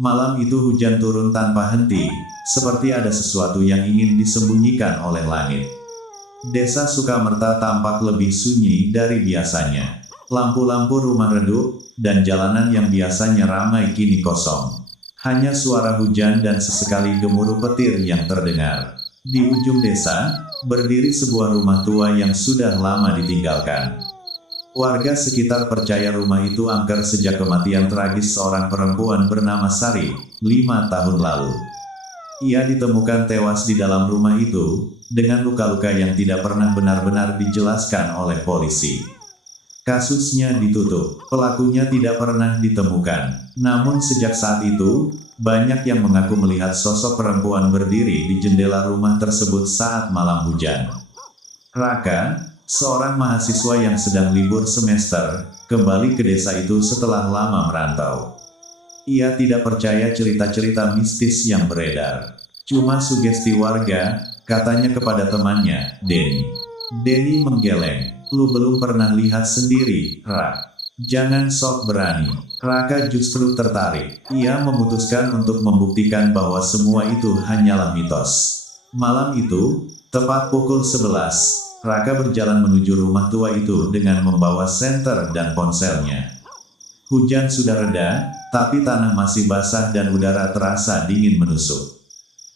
Malam itu hujan turun tanpa henti, seperti ada sesuatu yang ingin disembunyikan oleh langit. Desa Sukamerta tampak lebih sunyi dari biasanya. Lampu-lampu rumah redup, dan jalanan yang biasanya ramai kini kosong. Hanya suara hujan dan sesekali gemuruh petir yang terdengar. Di ujung desa, berdiri sebuah rumah tua yang sudah lama ditinggalkan. Warga sekitar percaya rumah itu angker sejak kematian tragis seorang perempuan bernama Sari, 5 tahun lalu. Ia ditemukan tewas di dalam rumah itu, dengan luka-luka yang tidak pernah benar-benar dijelaskan oleh polisi. Kasusnya ditutup, pelakunya tidak pernah ditemukan. Namun sejak saat itu, banyak yang mengaku melihat sosok perempuan berdiri di jendela rumah tersebut saat malam hujan. Raka, seorang mahasiswa yang sedang libur semester, kembali ke desa itu setelah lama merantau. Ia tidak percaya cerita-cerita mistis yang beredar. Cuma sugesti warga, katanya kepada temannya, Denny. Denny menggeleng. Lu belum pernah lihat sendiri, Rak. Jangan sok berani. Raka justru tertarik. Ia memutuskan untuk membuktikan bahwa semua itu hanyalah mitos. Malam itu, tepat pukul 11, Raka berjalan menuju rumah tua itu dengan membawa senter dan ponselnya. Hujan sudah reda, tapi tanah masih basah dan udara terasa dingin menusuk.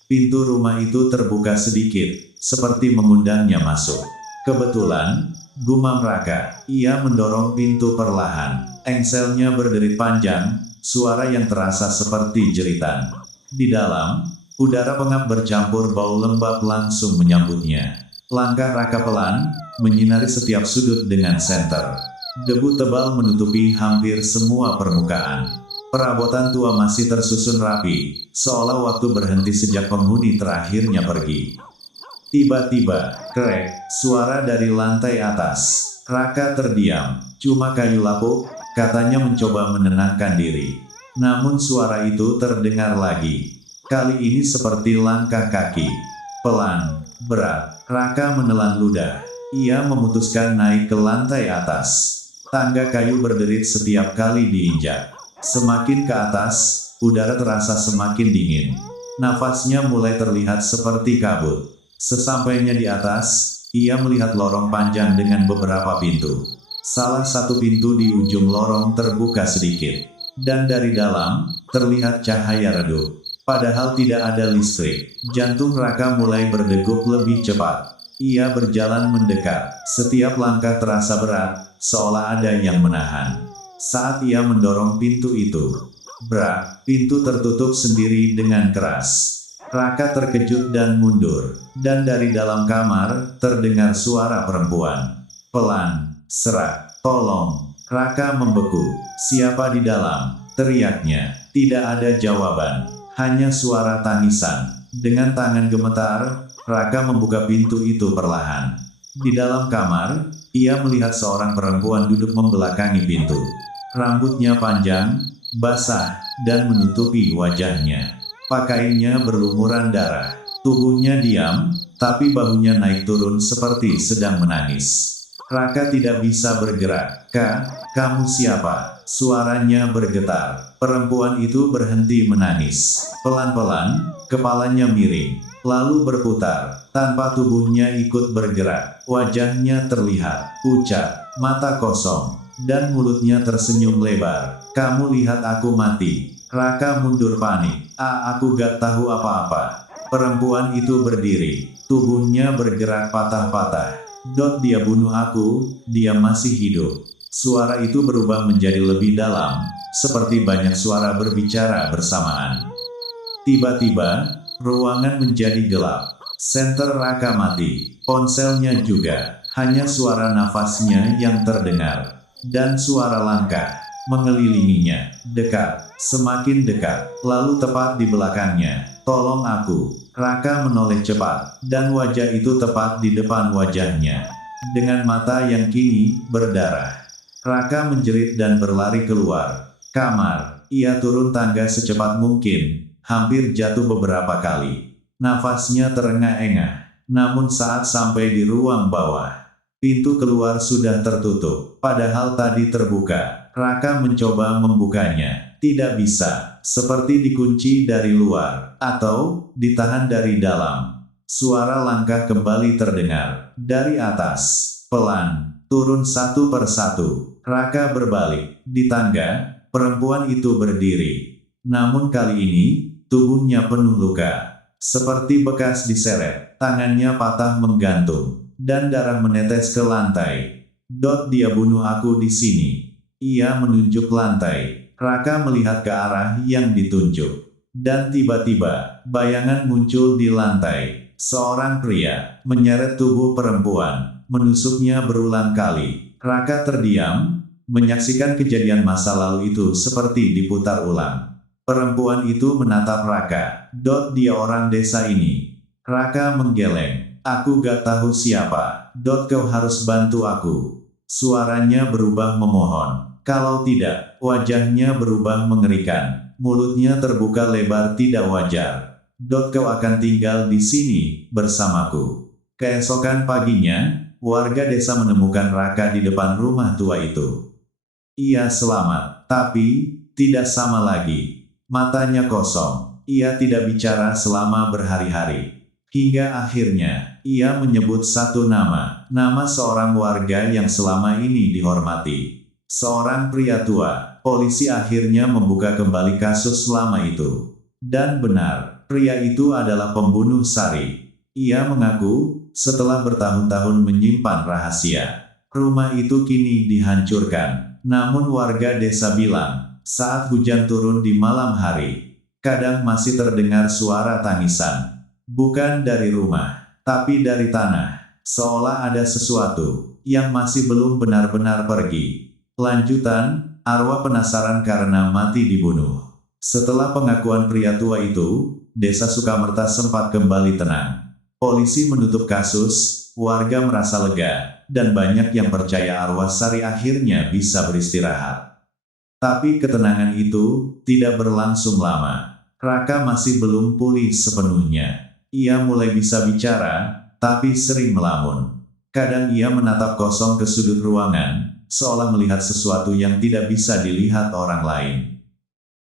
Pintu rumah itu terbuka sedikit, seperti mengundangnya masuk. Kebetulan, gumam Raka, ia mendorong pintu perlahan. Engselnya berderit panjang, suara yang terasa seperti jeritan. Di dalam, udara pengap bercampur bau lembab langsung menyambutnya. Langkah Raka pelan, menyinari setiap sudut dengan senter. Debu tebal menutupi hampir semua permukaan. Perabotan tua masih tersusun rapi, seolah waktu berhenti sejak penghuni terakhirnya pergi. Tiba-tiba, krek, suara dari lantai atas. Raka terdiam, cuma kayu lapuk, katanya mencoba menenangkan diri. Namun suara itu terdengar lagi. Kali ini seperti langkah kaki. Pelan, berat, Raka menelan ludah. Ia memutuskan naik ke lantai atas. Tangga kayu berderit setiap kali diinjak. Semakin ke atas, udara terasa semakin dingin. Nafasnya mulai terlihat seperti kabut. Sesampainya di atas, ia melihat lorong panjang dengan beberapa pintu. Salah satu pintu di ujung lorong terbuka sedikit. Dan dari dalam, terlihat cahaya redup. Padahal tidak ada listrik. Jantung Raka mulai berdegup lebih cepat. Ia berjalan mendekat. Setiap langkah terasa berat, seolah ada yang menahan. Saat ia mendorong pintu itu, brak, pintu tertutup sendiri dengan keras. Raka terkejut dan mundur, dan dari dalam kamar, terdengar suara perempuan. Pelan, serak, tolong. Raka membeku. Siapa di dalam? Teriaknya. Tidak ada jawaban, hanya suara tangisan. Dengan tangan gemetar, Raka membuka pintu itu perlahan. Di dalam kamar, ia melihat seorang perempuan duduk membelakangi pintu. Rambutnya panjang, basah, dan menutupi wajahnya. Pakaiannya berlumuran darah. Tubuhnya diam, tapi bahunya naik turun seperti sedang menangis. Raka tidak bisa bergerak. Kak, kamu siapa? Suaranya bergetar. Perempuan itu berhenti menangis. Pelan-pelan, kepalanya miring, lalu berputar, tanpa tubuhnya ikut bergerak. Wajahnya terlihat pucat, mata kosong, dan mulutnya tersenyum lebar. Kamu lihat aku mati. Raka mundur panik. Aku gak tahu apa-apa. Perempuan itu berdiri. Tubuhnya bergerak patah-patah. Dia bunuh aku, dia masih hidup. Suara itu berubah menjadi lebih dalam, seperti banyak suara berbicara bersamaan. Tiba-tiba, ruangan menjadi gelap. Senter Raka mati. Ponselnya juga. Hanya suara nafasnya yang terdengar. Dan suara langkah mengelilinginya, dekat, semakin dekat, lalu tepat di belakangnya. Tolong aku. Raka menoleh cepat, dan wajah itu tepat di depan wajahnya. Dengan mata yang kini berdarah, Raka menjerit dan berlari keluar kamar. Ia turun tangga secepat mungkin, hampir jatuh beberapa kali. Nafasnya terengah-engah. Namun saat sampai di ruang bawah, pintu keluar sudah tertutup, padahal tadi terbuka. Raka mencoba membukanya, Tidak bisa, seperti dikunci dari luar, atau ditahan dari dalam. Suara langkah kembali terdengar, dari atas, pelan, turun satu persatu. Raka berbalik, di tangga, perempuan itu berdiri. Namun kali ini, tubuhnya penuh luka. Seperti bekas diseret, tangannya patah menggantung, dan darah menetes ke lantai. Dia bunuh aku di sini. Ia menunjuk lantai. Raka melihat ke arah yang ditunjuk. Dan tiba-tiba, bayangan muncul di lantai. Seorang pria, menyeret tubuh perempuan, menusuknya berulang kali. Raka terdiam, menyaksikan kejadian masa lalu itu seperti diputar ulang. Perempuan itu menatap Raka. Dia orang desa ini. Raka menggeleng. Aku gak tahu siapa. Kau harus bantu aku. Suaranya berubah memohon. Kalau tidak, wajahnya berubah mengerikan. Mulutnya terbuka lebar tidak wajar. Kau akan tinggal di sini, bersamaku. Keesokan paginya, warga desa menemukan Raka di depan rumah tua itu. Ia selamat, tapi tidak sama lagi. Matanya kosong. Ia tidak bicara selama berhari-hari. Hingga akhirnya, ia menyebut satu nama seorang warga yang selama ini dihormati. Seorang pria tua. Polisi akhirnya membuka kembali kasus lama itu. Dan benar, pria itu adalah pembunuh Sari. Ia mengaku, setelah bertahun-tahun menyimpan rahasia, rumah itu kini dihancurkan. Namun warga desa bilang, saat hujan turun di malam hari, kadang masih terdengar suara tangisan. Bukan dari rumah, tapi dari tanah. Seolah ada sesuatu yang masih belum benar-benar pergi. Lanjutan, arwah penasaran karena mati dibunuh. Setelah pengakuan pria tua itu, desa Sukamerta sempat kembali tenang. Polisi menutup kasus, warga merasa lega, dan banyak yang percaya arwah Sari akhirnya bisa beristirahat. Tapi ketenangan itu tidak berlangsung lama. Raka masih belum pulih sepenuhnya. Ia mulai bisa bicara, tapi sering melamun. Kadang ia menatap kosong ke sudut ruangan, seolah melihat sesuatu yang tidak bisa dilihat orang lain.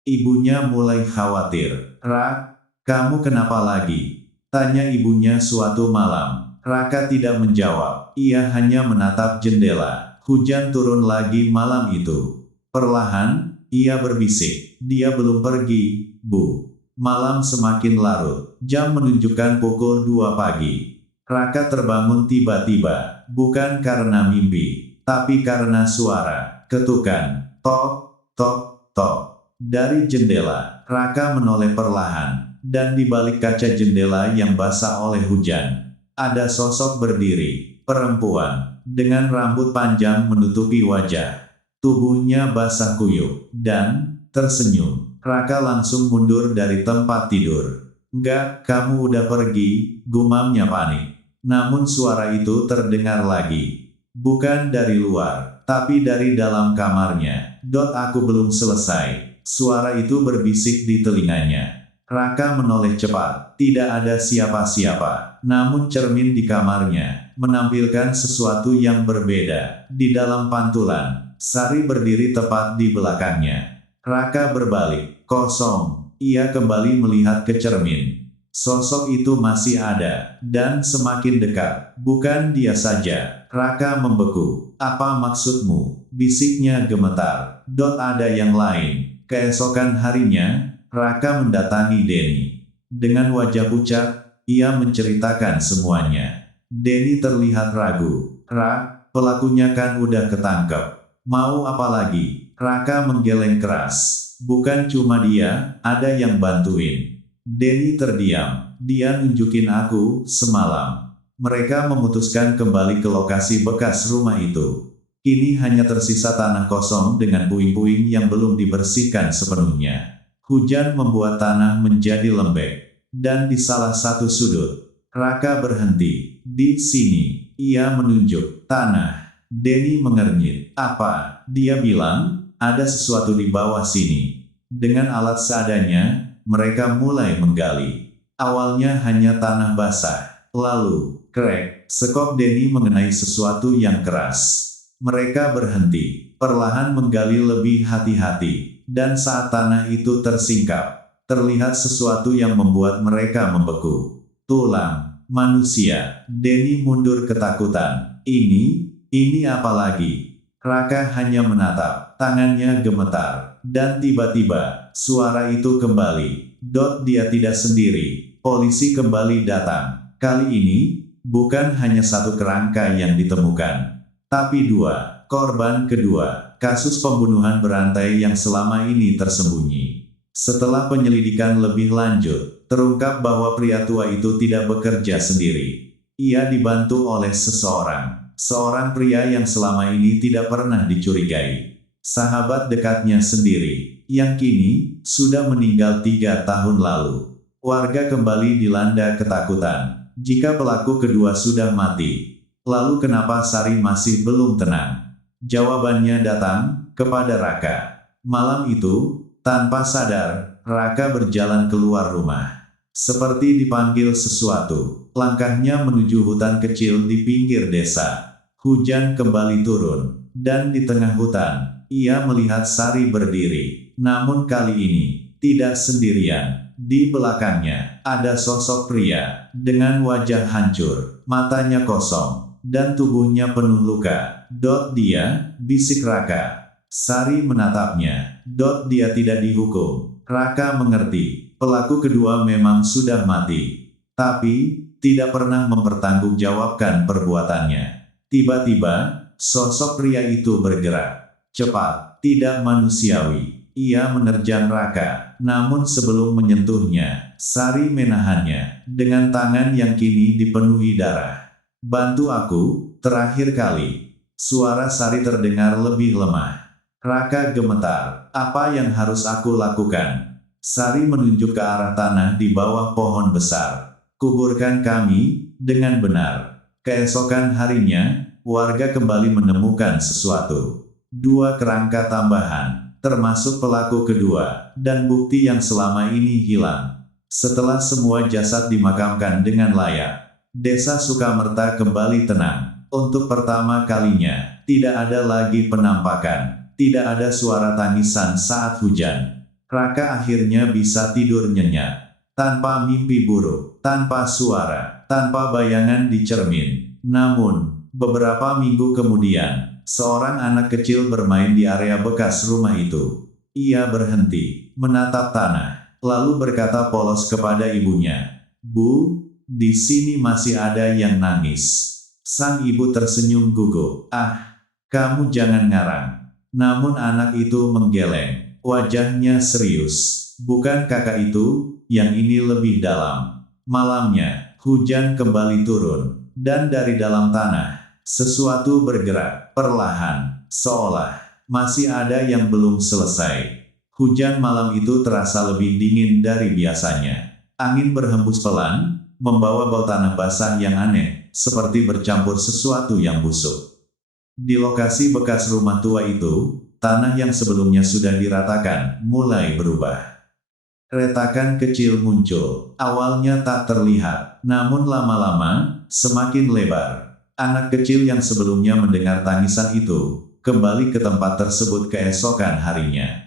Ibunya mulai khawatir. Rak, kamu kenapa lagi? Tanya ibunya suatu malam. Raka tidak menjawab. Ia hanya menatap jendela. Hujan turun lagi malam itu. Perlahan, ia berbisik. Dia belum pergi, Bu. Malam semakin larut. Jam menunjukkan pukul 2 pagi. Raka terbangun tiba-tiba. Bukan karena mimpi, tapi karena suara. Ketukan. Tok, tok, tok. Dari jendela, Raka menoleh perlahan. Dan di balik kaca jendela yang basah oleh hujan, ada sosok berdiri. Perempuan, dengan rambut panjang menutupi wajah. Tubuhnya basah kuyup, dan tersenyum. Raka langsung mundur dari tempat tidur. Enggak, kamu udah pergi, gumamnya panik. Namun suara itu terdengar lagi. Bukan dari luar, tapi dari dalam kamarnya. Aku belum selesai. Suara itu berbisik di telinganya. Raka menoleh cepat. Tidak ada siapa-siapa. Namun cermin di kamarnya menampilkan sesuatu yang berbeda. Di dalam pantulan, Sari berdiri tepat di belakangnya. Raka berbalik, kosong. Ia kembali melihat ke cermin. Sosok itu masih ada, dan semakin dekat. Bukan dia saja. Raka membeku. Apa maksudmu? Bisiknya gemetar. Ada yang lain. Keesokan harinya, Raka mendatangi Denny. Dengan wajah pucat, ia menceritakan semuanya. Denny terlihat ragu. Rak, pelakunya kan udah ketangkep. Mau apa lagi? Raka menggeleng keras. Bukan cuma dia, ada yang bantuin. Denny terdiam. Dia nunjukin aku, semalam. Mereka memutuskan kembali ke lokasi bekas rumah itu. Kini hanya tersisa tanah kosong dengan puing-puing yang belum dibersihkan sepenuhnya. Hujan membuat tanah menjadi lembek. Dan di salah satu sudut, Raka berhenti. Di sini, ia menunjuk tanah. Denny mengernyit. Apa? Dia bilang, ada sesuatu di bawah sini. Dengan alat seadanya, mereka mulai menggali. Awalnya hanya tanah basah. Lalu, krek, sekop Denny mengenai sesuatu yang keras. Mereka berhenti, perlahan menggali lebih hati-hati. dan saat tanah itu tersingkap, terlihat sesuatu yang membuat mereka membeku. Tulang manusia. Denny mundur ketakutan. Ini apa lagi? Raka hanya menatap, tangannya gemetar, dan tiba-tiba, suara itu kembali. Dia tidak sendiri, polisi kembali datang. Kali ini, bukan hanya satu kerangka yang ditemukan, tapi dua. Korban kedua, kasus pembunuhan berantai yang selama ini tersembunyi. Setelah penyelidikan lebih lanjut, terungkap bahwa pria tua itu tidak bekerja sendiri. Ia dibantu oleh seorang pria yang selama ini tidak pernah dicurigai. Sahabat dekatnya sendiri, yang kini sudah meninggal 3 tahun lalu. Warga kembali dilanda ketakutan. Jika pelaku kedua sudah mati, lalu kenapa Sari masih belum tenang? Jawabannya datang kepada Raka. Malam itu, tanpa sadar, Raka berjalan keluar rumah. Seperti dipanggil sesuatu, langkahnya menuju hutan kecil di pinggir desa. Hujan kembali turun, dan di tengah hutan, ia melihat Sari berdiri. Namun kali ini, tidak sendirian. Di belakangnya, ada sosok pria, dengan wajah hancur, matanya kosong, dan tubuhnya penuh luka. Dia, bisik Raka. Sari menatapnya. Dia tidak dihukum. Raka mengerti, pelaku kedua memang sudah mati. Tapi, tidak pernah mempertanggungjawabkan perbuatannya. Tiba-tiba, sosok pria itu bergerak. Cepat, tidak manusiawi. Ia menerjang Raka, namun sebelum menyentuhnya, Sari menahannya, dengan tangan yang kini dipenuhi darah. Bantu aku, terakhir kali. Suara Sari terdengar lebih lemah. Raka gemetar, apa yang harus aku lakukan? Sari menunjuk ke arah tanah di bawah pohon besar. Kuburkan kami, dengan benar. Keesokan harinya, warga kembali menemukan sesuatu. 2 kerangka tambahan, termasuk pelaku kedua, dan bukti yang selama ini hilang. Setelah semua jasad dimakamkan dengan layak, Desa Sukamerta kembali tenang. Untuk pertama kalinya, tidak ada lagi penampakan, tidak ada suara tangisan saat hujan. Raka akhirnya bisa tidur nyenyak, tanpa mimpi buruk, tanpa suara, tanpa bayangan di cermin. Namun, beberapa minggu kemudian, seorang anak kecil bermain di area bekas rumah itu. Ia berhenti, menatap tanah, lalu berkata polos kepada ibunya, "Bu, di sini masih ada yang nangis." Sang ibu tersenyum gugup. "Ah, kamu jangan ngarang." Namun anak itu menggeleng, wajahnya serius. "Bukan kakak itu, yang ini lebih dalam." Malamnya, hujan kembali turun, dan dari dalam tanah, sesuatu bergerak, perlahan, seolah masih ada yang belum selesai. Hujan malam itu terasa lebih dingin dari biasanya. Angin berhembus pelan, membawa bau tanah basah yang aneh, seperti bercampur sesuatu yang busuk. Di lokasi bekas rumah tua itu, tanah yang sebelumnya sudah diratakan, mulai berubah. Retakan kecil muncul, awalnya tak terlihat, namun lama-lama, semakin lebar. Anak kecil yang sebelumnya mendengar tangisan itu, kembali ke tempat tersebut keesokan harinya.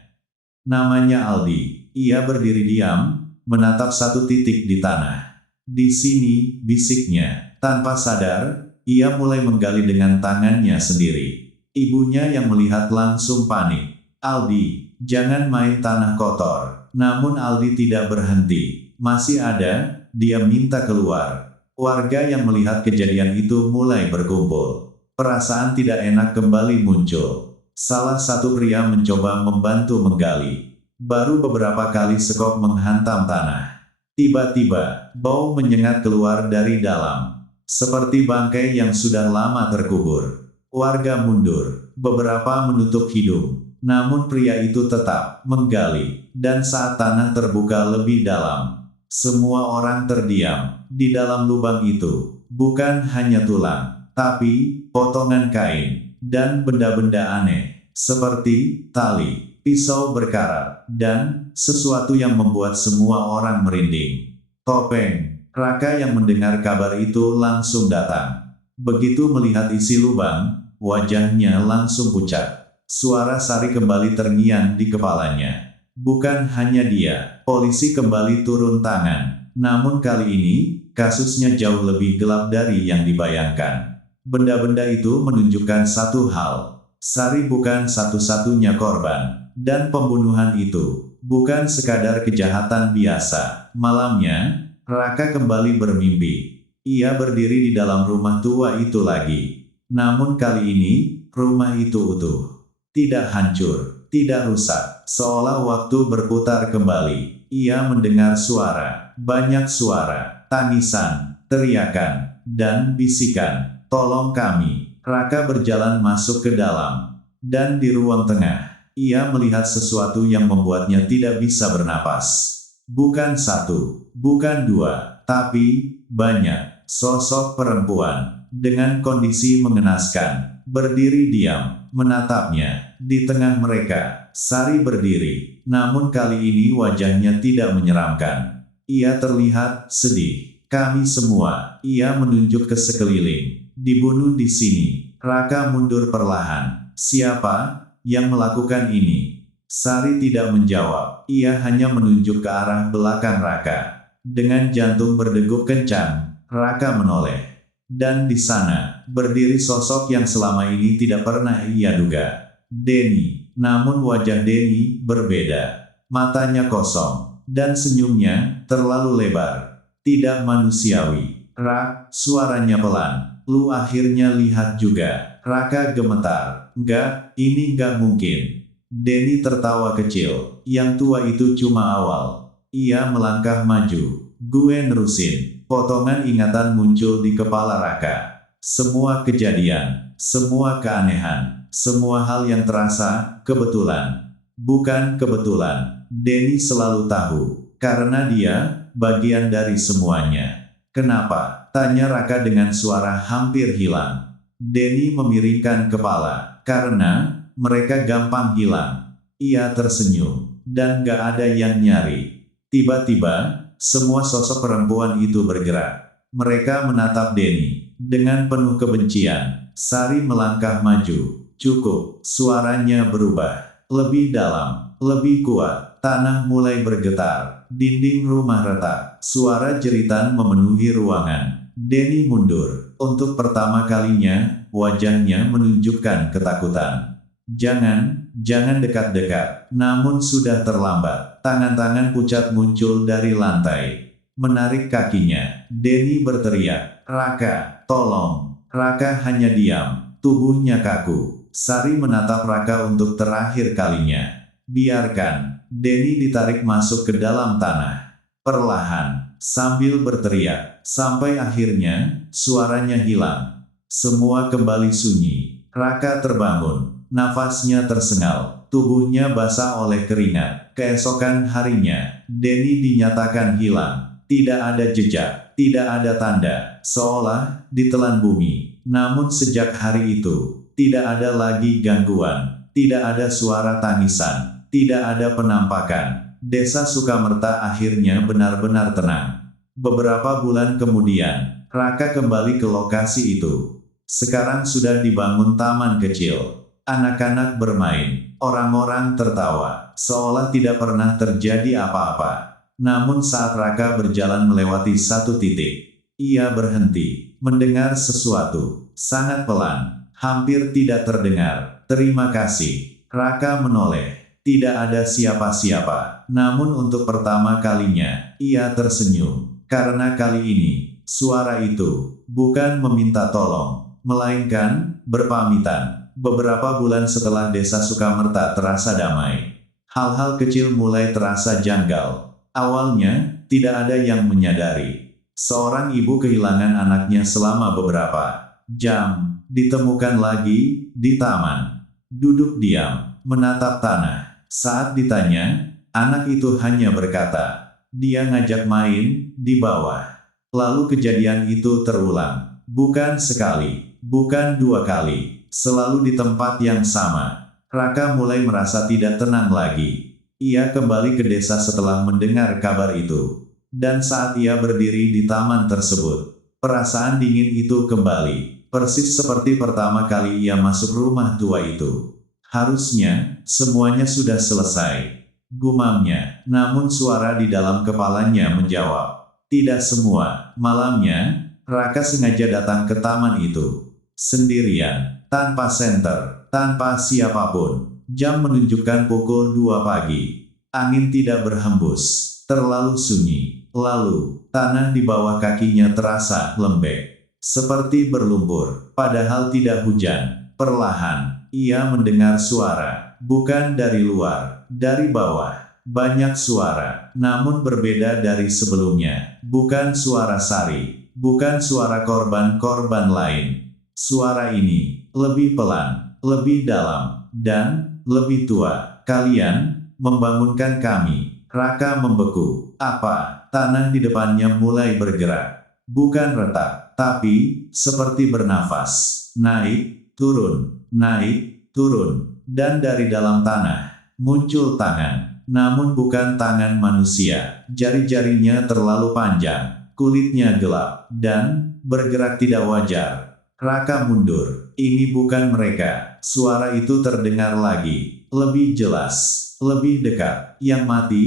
Namanya Aldi. Ia berdiri diam, menatap satu titik di tanah. "Di sini," bisiknya. Tanpa sadar, ia mulai menggali dengan tangannya sendiri. Ibunya yang melihat langsung panik. "Aldi, jangan main tanah kotor." Namun Aldi tidak berhenti. "Masih ada," dia minta keluar. Warga yang melihat kejadian itu mulai berkumpul. Perasaan tidak enak kembali muncul. Salah satu pria mencoba membantu menggali. Baru beberapa kali sekop menghantam tanah. Tiba-tiba, bau menyengat keluar dari dalam. Seperti bangkai yang sudah lama terkubur. Warga mundur. Beberapa menutup hidung. Namun pria itu tetap menggali. Dan saat tanah terbuka lebih dalam, semua orang terdiam. Di dalam lubang itu, bukan hanya tulang, tapi potongan kain, dan benda-benda aneh, seperti tali, pisau berkarat, dan sesuatu yang membuat semua orang merinding. Topeng. Raka yang mendengar kabar itu langsung datang. Begitu melihat isi lubang, wajahnya langsung pucat. Suara Sari kembali terngiang di kepalanya. Bukan hanya dia, polisi kembali turun tangan. Namun kali ini, kasusnya jauh lebih gelap dari yang dibayangkan. Benda-benda itu menunjukkan satu hal. Sari bukan satu-satunya korban. Dan pembunuhan itu bukan sekadar kejahatan biasa. Malamnya, Raka kembali bermimpi. Ia berdiri di dalam rumah tua itu lagi. Namun kali ini, rumah itu utuh. Tidak hancur, tidak rusak, seolah waktu berputar kembali. Ia mendengar suara, banyak suara, tangisan, teriakan, dan bisikan. Tolong kami. Raka berjalan masuk ke dalam. Dan di ruang tengah, ia melihat sesuatu yang membuatnya tidak bisa bernapas. Bukan satu, bukan dua, tapi banyak sosok perempuan dengan kondisi mengenaskan. Berdiri diam, menatapnya. Di tengah mereka, Sari berdiri. Namun kali ini wajahnya tidak menyeramkan. Ia terlihat sedih. Kami semua, ia menunjuk ke sekeliling. Dibunuh di sini. Raka mundur perlahan. Siapa yang melakukan ini? Sari tidak menjawab. Ia hanya menunjuk ke arah belakang Raka. Dengan jantung berdegup kencang, Raka menoleh. Dan di sana, berdiri sosok yang selama ini tidak pernah ia duga. Denny. Namun wajah Denny berbeda. Matanya kosong. Dan senyumnya terlalu lebar. Tidak manusiawi. Rak, suaranya pelan. Lu akhirnya lihat juga. Raka gemetar. Enggak, ini enggak mungkin. Denny tertawa kecil. Yang tua itu cuma awal. Ia melangkah maju. Gue nerusin. Potongan ingatan muncul di kepala Raka. Semua kejadian, semua keanehan, semua hal yang terasa kebetulan. Bukan kebetulan. Denny selalu tahu. Karena dia bagian dari semuanya. Kenapa? Tanya Raka dengan suara hampir hilang. Denny memiringkan kepala. Karena mereka gampang hilang. Ia tersenyum. Dan gak ada yang nyari. Tiba-tiba, semua sosok perempuan itu bergerak. Mereka menatap Denny. Dengan penuh kebencian, Sari melangkah maju. Cukup, suaranya berubah. Lebih dalam, lebih kuat. Tanah mulai bergetar. Dinding rumah retak. Suara jeritan memenuhi ruangan. Denny mundur. Untuk pertama kalinya, wajahnya menunjukkan ketakutan. Jangan dekat-dekat. Namun sudah terlambat. Tangan-tangan pucat muncul dari lantai. Menarik kakinya. Denny berteriak. Raka, tolong. Raka hanya diam. Tubuhnya kaku. Sari menatap Raka untuk terakhir kalinya. Biarkan. Denny ditarik masuk ke dalam tanah. Perlahan. Sambil berteriak. Sampai akhirnya, suaranya hilang. Semua kembali sunyi. Raka terbangun. Nafasnya tersengal, tubuhnya basah oleh keringat. Keesokan harinya, Denny dinyatakan hilang. Tidak ada jejak, tidak ada tanda, seolah ditelan bumi. Namun sejak hari itu, tidak ada lagi gangguan, tidak ada suara tangisan, tidak ada penampakan. Desa Sukamerta akhirnya benar-benar tenang. Beberapa bulan kemudian, Raka kembali ke lokasi itu. Sekarang sudah dibangun taman kecil. Anak-anak bermain, orang-orang tertawa, seolah tidak pernah terjadi apa-apa. Namun saat Raka berjalan melewati satu titik, ia berhenti, mendengar sesuatu, sangat pelan, hampir tidak terdengar. Terima kasih. Raka menoleh, tidak ada siapa-siapa. Namun untuk pertama kalinya, ia tersenyum. Karena kali ini, suara itu, bukan meminta tolong, melainkan, berpamitan. Beberapa bulan setelah desa Sukamerta terasa damai, hal-hal kecil mulai terasa janggal. Awalnya, tidak ada yang menyadari. Seorang ibu kehilangan anaknya selama beberapa jam, ditemukan lagi di taman. Duduk diam, menatap tanah. Saat ditanya, anak itu hanya berkata, dia ngajak main di bawah. Lalu kejadian itu terulang. Bukan sekali, bukan dua kali. Selalu di tempat yang sama. Raka mulai merasa tidak tenang lagi. Ia kembali ke desa setelah mendengar kabar itu. Dan saat ia berdiri di taman tersebut, perasaan dingin itu kembali. Persis seperti pertama kali ia masuk rumah tua itu. Harusnya, semuanya sudah selesai. Gumamnya, namun suara di dalam kepalanya menjawab. Tidak semua. Malamnya, Raka sengaja datang ke taman itu. Sendirian, tanpa senter, tanpa siapapun. Jam menunjukkan pukul 2 pagi. Angin tidak berhembus, terlalu sunyi. Lalu, tanah di bawah kakinya terasa lembek. Seperti berlumpur, padahal tidak hujan. Perlahan, ia mendengar suara. Bukan dari luar, dari bawah. Banyak suara, namun berbeda dari sebelumnya. Bukan suara Sari, bukan suara korban-korban lain. Suara ini lebih pelan, lebih dalam, dan lebih tua. Kalian membangunkan kami. Raka membeku. Apa? Tanah di depannya mulai bergerak. Bukan retak, tapi seperti bernafas. Naik, turun, naik, turun. Dan dari dalam tanah muncul tangan. Namun bukan tangan manusia. Jari-jarinya terlalu panjang. Kulitnya gelap. Dan bergerak tidak wajar. Raka mundur. Ini bukan mereka. Suara itu terdengar lagi. Lebih jelas. Lebih dekat. Yang mati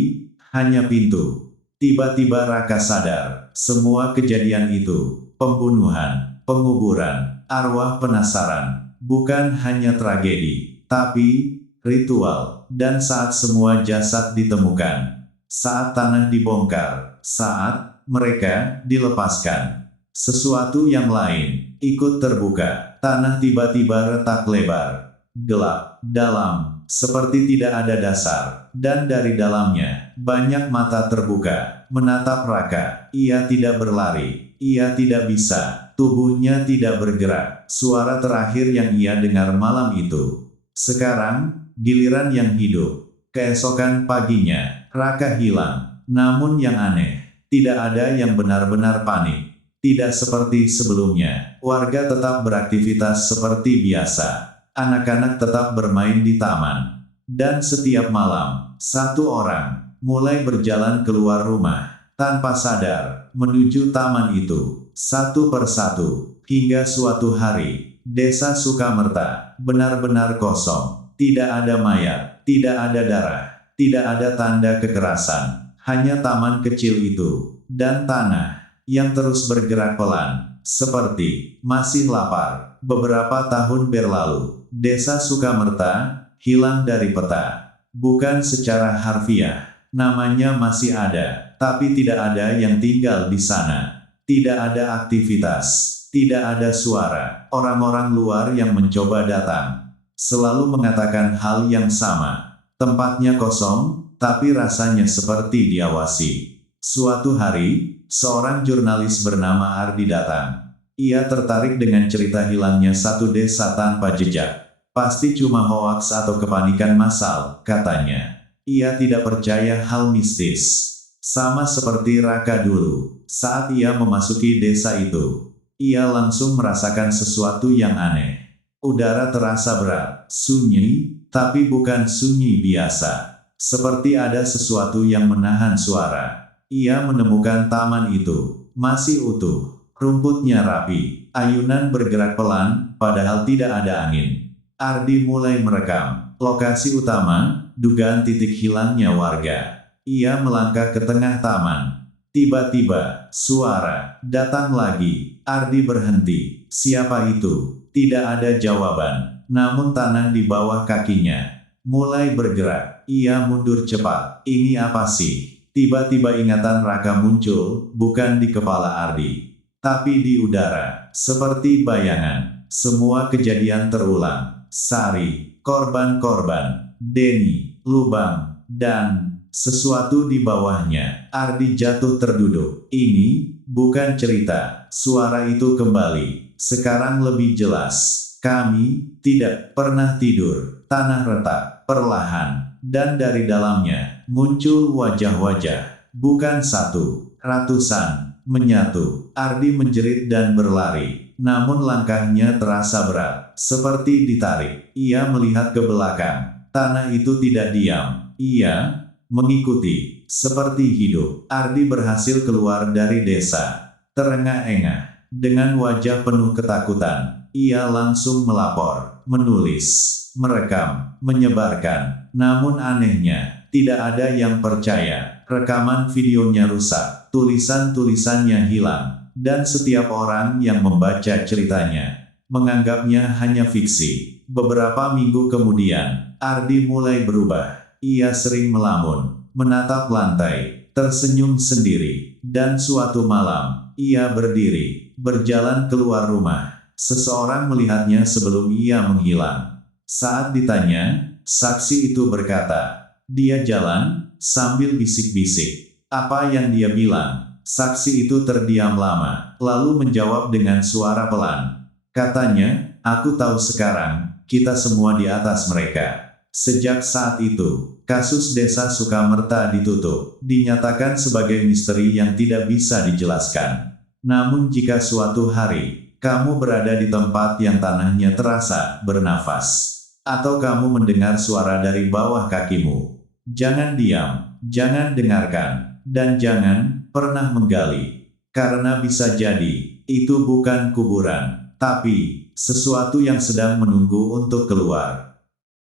hanya pintu. Tiba-tiba Raka sadar. Semua kejadian itu. Pembunuhan. Penguburan. Arwah penasaran. Bukan hanya tragedi. Tapi ritual. Dan saat semua jasad ditemukan. Saat tanah dibongkar. Saat mereka dilepaskan. Sesuatu yang lain ikut terbuka. Tanah tiba-tiba retak lebar. Gelap, dalam, seperti tidak ada dasar. Dan dari dalamnya, banyak mata terbuka, menatap Raka. Ia tidak berlari. Ia tidak bisa. Tubuhnya tidak bergerak. Suara terakhir yang ia dengar malam itu. Sekarang, giliran yang hidup. Keesokan paginya, Raka hilang. Namun yang aneh, tidak ada yang benar-benar panik. Tidak seperti sebelumnya, warga tetap beraktivitas seperti biasa. Anak-anak tetap bermain di taman. Dan setiap malam, satu orang mulai berjalan keluar rumah, tanpa sadar, menuju taman itu, satu persatu, hingga suatu hari, Desa Sukamerta benar-benar kosong. Tidak ada mayat, tidak ada darah, tidak ada tanda kekerasan, hanya taman kecil itu, dan tanah yang terus bergerak pelan, seperti masih lapar. Beberapa tahun berlalu, Desa Sukamerta hilang dari peta. Bukan secara harfiah, namanya masih ada, tapi tidak ada yang tinggal di sana. Tidak ada aktivitas, tidak ada suara. Orang-orang luar yang mencoba datang selalu mengatakan hal yang sama. Tempatnya kosong, tapi rasanya seperti diawasi. Suatu hari, seorang jurnalis bernama Ardi datang. Ia tertarik dengan cerita hilangnya satu desa tanpa jejak. Pasti cuma hoaks atau kepanikan massal, katanya. Ia tidak percaya hal mistis. Sama seperti Raka dulu, saat ia memasuki desa itu. Ia langsung merasakan sesuatu yang aneh. Udara terasa berat, sunyi, tapi bukan sunyi biasa. Seperti ada sesuatu yang menahan suara. Ia menemukan taman itu, masih utuh. Rumputnya rapi, ayunan bergerak pelan, padahal tidak ada angin. Ardi mulai merekam lokasi utama, dugaan titik hilangnya warga. Ia melangkah ke tengah taman. Tiba-tiba, suara datang lagi. Ardi berhenti. Siapa itu? Tidak ada jawaban. Namun tanah di bawah kakinya mulai bergerak. Ia mundur cepat. Ini apa sih? Tiba-tiba ingatan Raka muncul, bukan di kepala Ardi, tapi di udara, seperti bayangan. Semua kejadian terulang. Sari, korban-korban, Denny, lubang, dan sesuatu di bawahnya. Ardi jatuh terduduk. Ini bukan cerita. Suara itu kembali. Sekarang lebih jelas. Kami tidak pernah tidur. Tanah retak, perlahan, dan dari dalamnya muncul wajah-wajah. Bukan satu, ratusan, menyatu. Ardi menjerit dan berlari. Namun langkahnya terasa berat, seperti ditarik. Ia melihat ke belakang. Tanah itu tidak diam. Ia mengikuti, seperti hidup. Ardi berhasil keluar dari desa. Terengah-engah, dengan wajah penuh ketakutan. Ia langsung melapor. menulis, merekam, menyebarkan. Namun anehnya, tidak ada yang percaya. Rekaman videonya rusak, tulisan-tulisannya hilang, dan setiap orang yang membaca ceritanya menganggapnya hanya fiksi. Beberapa minggu kemudian, Ardi mulai berubah. Ia sering melamun, menatap lantai, tersenyum sendiri, dan suatu malam, ia berdiri, berjalan keluar rumah. Seseorang melihatnya sebelum ia menghilang. Saat ditanya, saksi itu berkata, dia jalan, sambil bisik-bisik. Apa yang dia bilang? Saksi itu terdiam lama, lalu menjawab dengan suara pelan. Katanya, aku tahu sekarang, kita semua di atas mereka. Sejak saat itu, kasus Desa Sukamerta ditutup, dinyatakan sebagai misteri yang tidak bisa dijelaskan. Namun jika suatu hari, kamu berada di tempat yang tanahnya terasa bernafas, atau kamu mendengar suara dari bawah kakimu, jangan diam, jangan dengarkan, dan jangan pernah menggali. Karena bisa jadi, itu bukan kuburan, tapi sesuatu yang sedang menunggu untuk keluar.